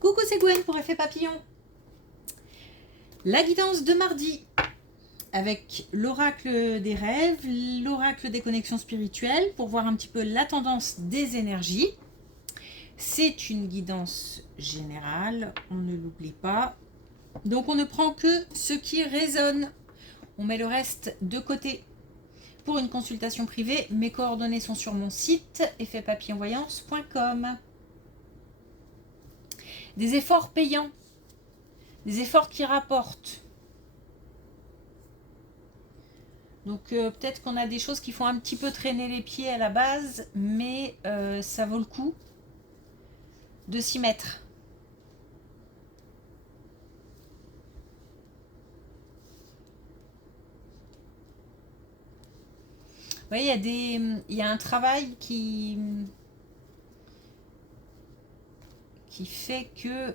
Coucou, c'est Gwen pour Effet Papillon. La guidance de mardi avec l'oracle des rêves, l'oracle des connexions spirituelles pour voir un petit peu la tendance des énergies. C'est une guidance générale, on ne l'oublie pas. Donc on ne prend que ce qui résonne. On met le reste de côté. Pour une consultation privée, mes coordonnées sont sur mon site effetpapillonvoyance.com. Des efforts payants, des efforts qui rapportent. Donc peut-être qu'on a des choses qui font un petit peu traîner les pieds à la base, mais ça vaut le coup de s'y mettre. Vous voyez, il y a un travail qui fait que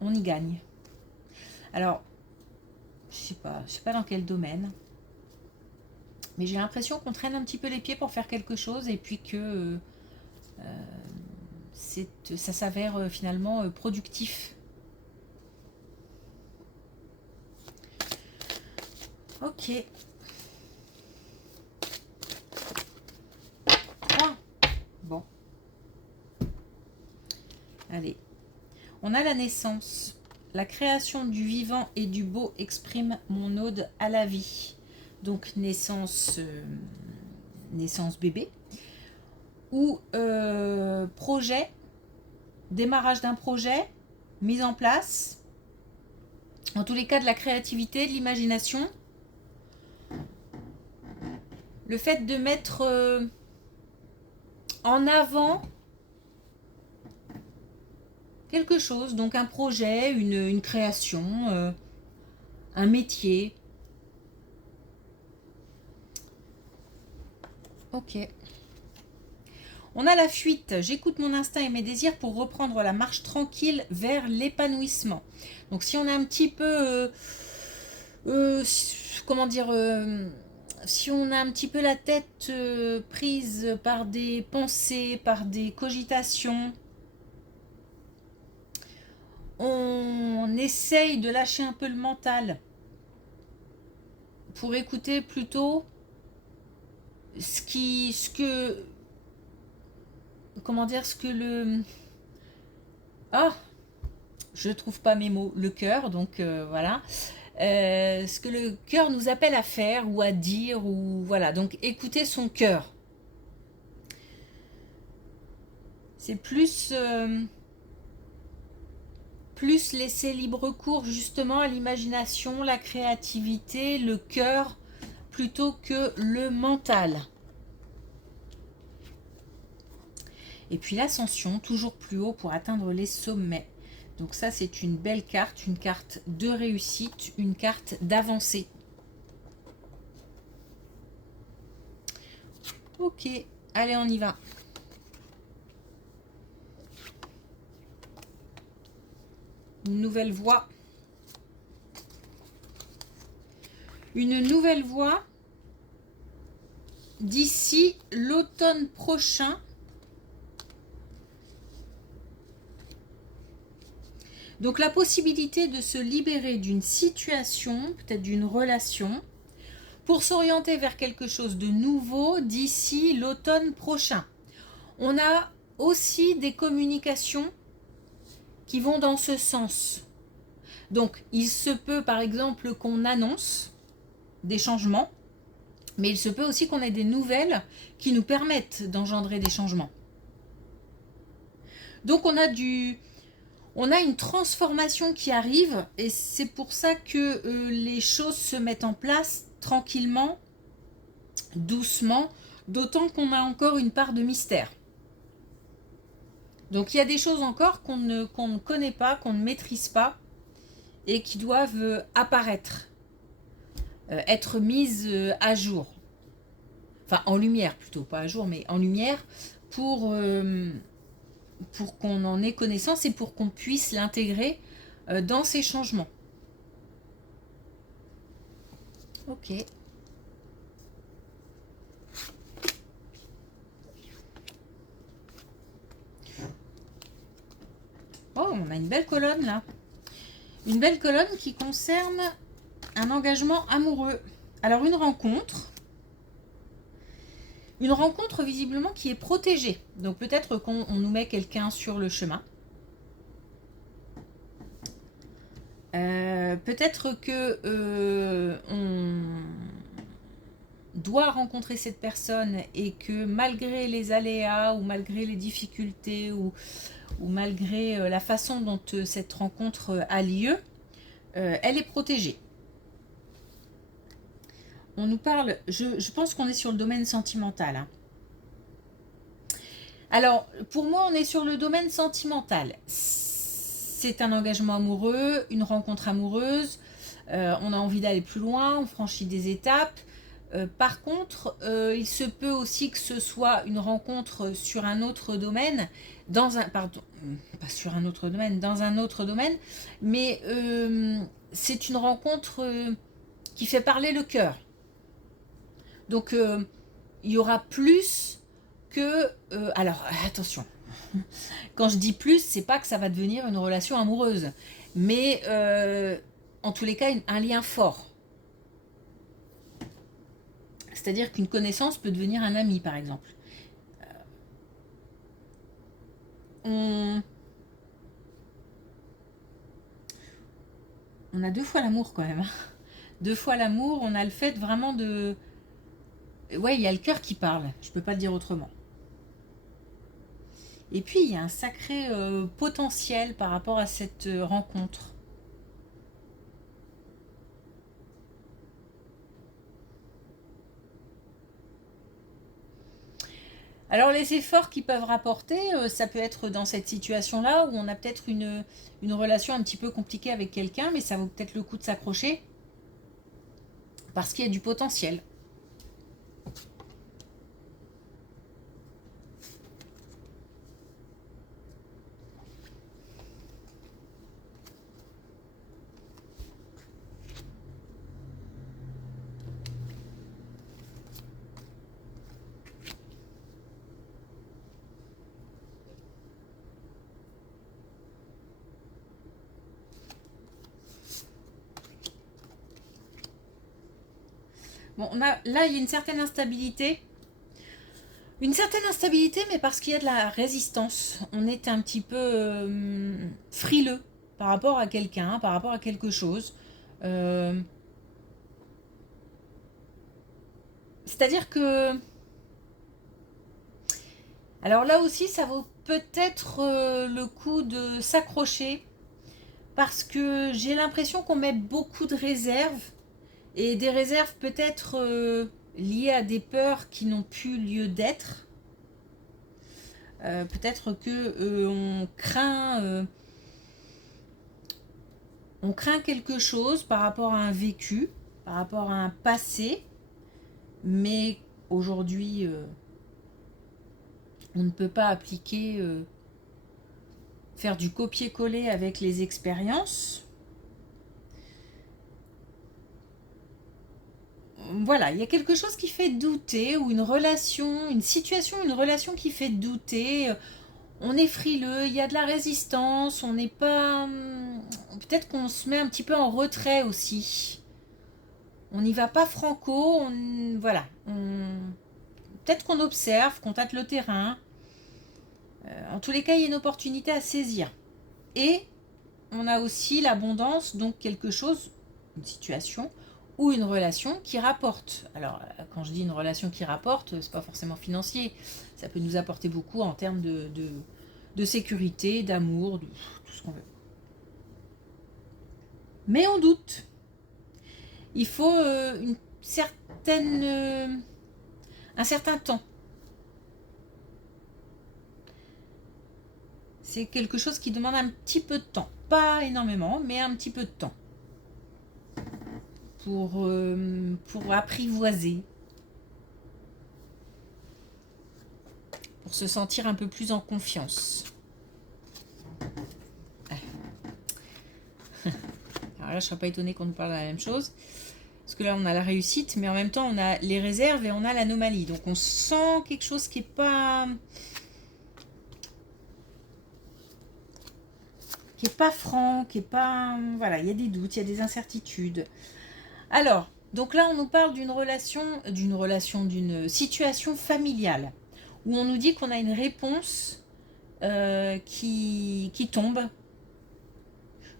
on y gagne. Alors, je sais pas dans quel domaine, mais j'ai l'impression qu'on traîne un petit peu les pieds pour faire quelque chose et puis que ça s'avère finalement productif. Ok. Ah, bon. Allez. On a la naissance. La création du vivant et du beau exprime mon ode à la vie. Donc naissance bébé. Ou projet, démarrage d'un projet, mise en place. En tous les cas, de la créativité, de l'imagination. Le fait de mettre en avant quelque chose, donc un projet, une création, un métier. Ok. On a la fuite. J'écoute mon instinct et mes désirs pour reprendre la marche tranquille vers l'épanouissement. Donc si on a un petit peu... comment dire si on a un petit peu la tête prise par des pensées, par des cogitations, on essaye de lâcher un peu le mental pour écouter plutôt ce que le je trouve pas mes mots, le cœur, donc voilà, ce que le cœur nous appelle à faire ou à dire, ou voilà, donc écouter son cœur. C'est plus laisser libre cours justement à l'imagination, la créativité, le cœur, plutôt que le mental. Et puis l'ascension, toujours plus haut pour atteindre les sommets. Donc ça, c'est une belle carte, une carte de réussite, une carte d'avancée. Ok, allez, on y va. Une nouvelle voie. Une nouvelle voie d'ici l'automne prochain. Donc la possibilité de se libérer d'une situation, peut-être d'une relation, pour s'orienter vers quelque chose de nouveau d'ici l'automne prochain. On a aussi des communications qui vont dans ce sens. Donc il se peut par exemple qu'on annonce des changements, mais il se peut aussi qu'on ait des nouvelles qui nous permettent d'engendrer des changements. Donc on a une transformation qui arrive et c'est pour ça que les choses se mettent en place tranquillement, doucement, d'autant qu'on a encore une part de mystère. Donc il y a des choses encore qu'on ne connaît pas, qu'on ne maîtrise pas et qui doivent apparaître, être mises à jour. Enfin en lumière plutôt, pas à jour, mais en lumière pour qu'on en ait connaissance et pour qu'on puisse l'intégrer dans ces changements. Ok. Oh, on a une belle colonne là. Une belle colonne qui concerne un engagement amoureux. Alors une rencontre visiblement qui est protégée. Donc peut-être qu'on nous met quelqu'un sur le chemin. Peut-être que on doit rencontrer cette personne et que malgré les aléas ou malgré les difficultés ou malgré la façon dont cette rencontre a lieu, elle est protégée. On nous parle, je pense qu'on est sur le domaine sentimental. Hein. Alors, pour moi, on est sur le domaine sentimental. C'est un engagement amoureux, une rencontre amoureuse, on a envie d'aller plus loin, on franchit des étapes. Par contre, il se peut aussi que ce soit une rencontre sur un autre domaine, dans un autre domaine, mais c'est une rencontre qui fait parler le cœur. Donc, il y aura plus que... alors, attention, quand je dis plus, c'est pas que ça va devenir une relation amoureuse, mais en tous les cas, un lien fort. C'est-à-dire qu'une connaissance peut devenir un ami, par exemple. On a 2 fois l'amour quand même. 2 fois l'amour, on a le fait vraiment de... Ouais, il y a le cœur qui parle, je peux pas le dire autrement. Et puis, il y a un sacré potentiel par rapport à cette rencontre. Alors les efforts qu'ils peuvent rapporter, ça peut être dans cette situation-là où on a peut-être une relation un petit peu compliquée avec quelqu'un, mais ça vaut peut-être le coup de s'accrocher parce qu'il y a du potentiel. Bon, là, il y a une certaine instabilité. Une certaine instabilité, mais parce qu'il y a de la résistance. On est un petit peu frileux par rapport à quelqu'un, par rapport à quelque chose. C'est-à-dire que... Alors là aussi, ça vaut peut-être le coup de s'accrocher parce que j'ai l'impression qu'on met beaucoup de réserves et des réserves peut-être liées à des peurs qui n'ont plus lieu d'être. Peut-être que on craint quelque chose par rapport à un vécu, par rapport à un passé, mais aujourd'hui on ne peut pas appliquer, faire du copier-coller avec les expériences. Voilà, il y a quelque chose qui fait douter, ou une relation qui fait douter. On est frileux, il y a de la résistance, on n'est pas... Peut-être qu'on se met un petit peu en retrait aussi. On n'y va pas franco, voilà. Peut-être qu'on observe, qu'on tâte le terrain. En tous les cas, il y a une opportunité à saisir. Et on a aussi l'abondance, donc quelque chose, une situation ou une relation qui rapporte. Alors, quand je dis une relation qui rapporte, c'est pas forcément financier. Ça peut nous apporter beaucoup en termes de sécurité, d'amour, de tout ce qu'on veut. Mais on doute. Il faut un certain temps. C'est quelque chose qui demande un petit peu de temps. Pas énormément, mais un petit peu de temps. Pour apprivoiser. Pour se sentir un peu plus en confiance. Alors là, je ne serais pas étonnée qu'on nous parle de la même chose. Parce que là, on a la réussite, mais en même temps, on a les réserves et on a l'anomalie. Donc, on sent quelque chose qui n'est pas... qui est pas franc, qui est pas... Voilà, il y a des doutes, il y a des incertitudes. Alors, donc là, on nous parle d'une situation familiale, où on nous dit qu'on a une réponse qui tombe,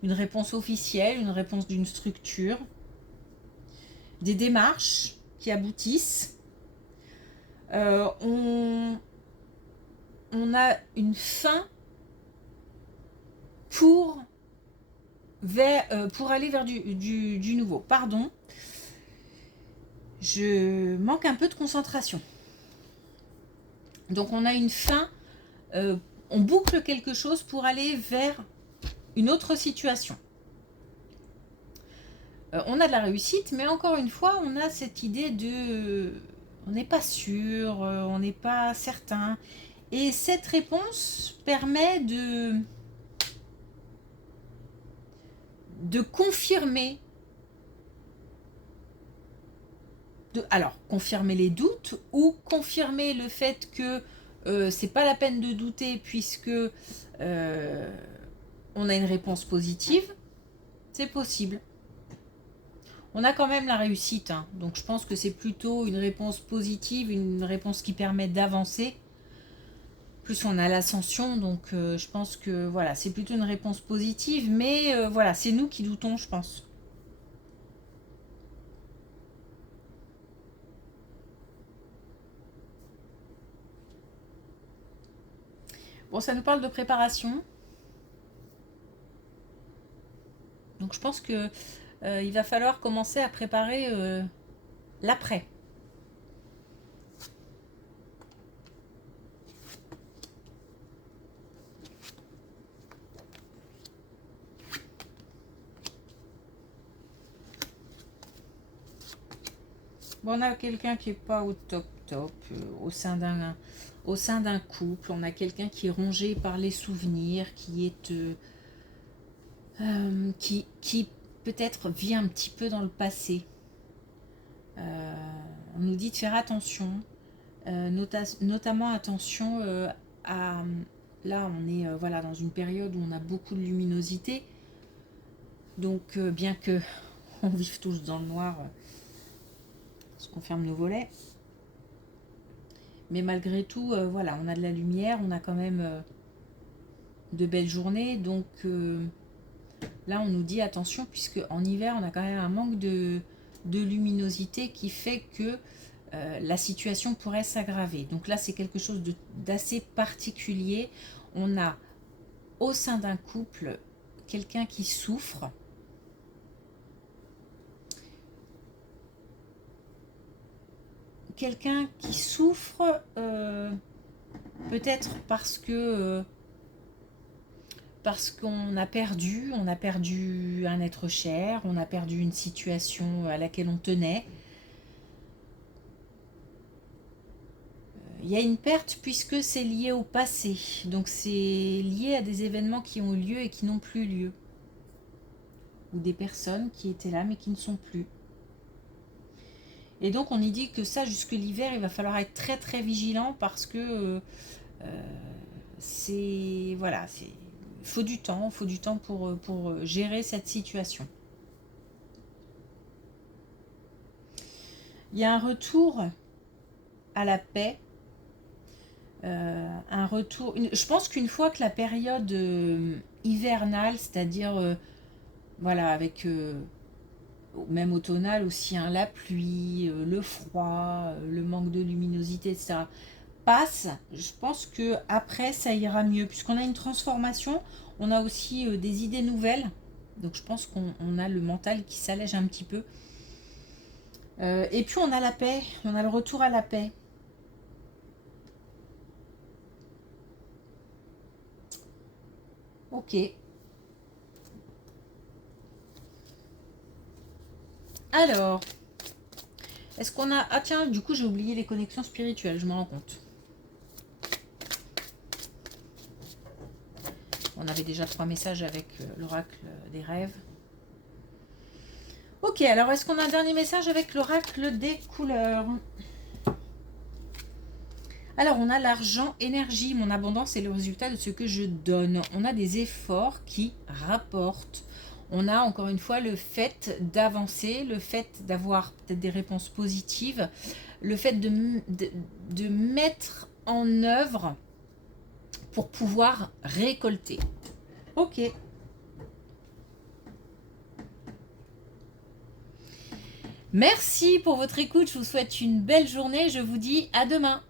une réponse officielle, une réponse d'une structure, des démarches qui aboutissent. On a une fin pour aller vers du nouveau. Pardon, je manque un peu de concentration. Donc on a une fin, on boucle quelque chose pour aller vers une autre situation. On a de la réussite, mais encore une fois, on a cette idée de... on n'est pas sûr, on n'est pas certain. Et cette réponse permet de confirmer, alors confirmer les doutes ou confirmer le fait que c'est pas la peine de douter puisque on a une réponse positive. C'est possible. On a quand même la réussite, hein. Donc je pense que c'est plutôt une réponse positive, une réponse qui permet d'avancer. Plus on a l'ascension, donc je pense que voilà, c'est plutôt une réponse positive, mais voilà, c'est nous qui doutons, je pense. Bon, ça nous parle de préparation. Donc je pense que il va falloir commencer à préparer l'après. Bon, on a quelqu'un qui n'est pas au top au sein d'un couple. On a quelqu'un qui est rongé par les souvenirs, qui est qui peut-être vit un petit peu dans le passé. On nous dit de faire attention, notamment attention à... Là, on est voilà, dans une période où on a beaucoup de luminosité. Donc, bien que on vive tous dans le noir, qu'on ferme nos volets. Mais malgré tout, voilà, on a de la lumière, on a quand même de belles journées. Donc là, on nous dit attention, puisque en hiver, on a quand même un manque de luminosité qui fait que la situation pourrait s'aggraver. Donc là, c'est quelque chose d'assez particulier. On a au sein d'un couple quelqu'un qui souffre. Quelqu'un qui souffre peut-être parce qu'on a perdu un être cher, on a perdu une situation à laquelle on tenait. Il y a une perte puisque c'est lié au passé, donc c'est lié à des événements qui ont eu lieu et qui n'ont plus lieu, ou des personnes qui étaient là mais qui ne sont plus. Et donc on y dit que ça, jusque l'hiver, il va falloir être très très vigilant parce que c'est... Voilà, il faut du temps pour gérer cette situation. Il y a un retour à la paix, un retour... Je pense qu'une fois que la période hivernale, c'est-à-dire, voilà, avec... même automnale aussi, hein, la pluie, le froid, le manque de luminosité, etc. passe, je pense que après ça ira mieux, puisqu'on a une transformation, on a aussi des idées nouvelles, donc je pense qu'on a le mental qui s'allège un petit peu. Et puis on a la paix, on a le retour à la paix. Ok. Alors, est-ce qu'on a... Ah tiens, du coup j'ai oublié les connexions spirituelles, je me rends compte. On avait déjà 3 messages avec l'oracle des rêves. Ok, alors est-ce qu'on a un dernier message avec l'oracle des couleurs? Alors, on a l'argent, énergie. Mon abondance est le résultat de ce que je donne. On a des efforts qui rapportent. On a encore une fois le fait d'avancer, le fait d'avoir peut-être des réponses positives, le fait de mettre en œuvre pour pouvoir récolter. Ok. Merci pour votre écoute. Je vous souhaite une belle journée. Je vous dis à demain.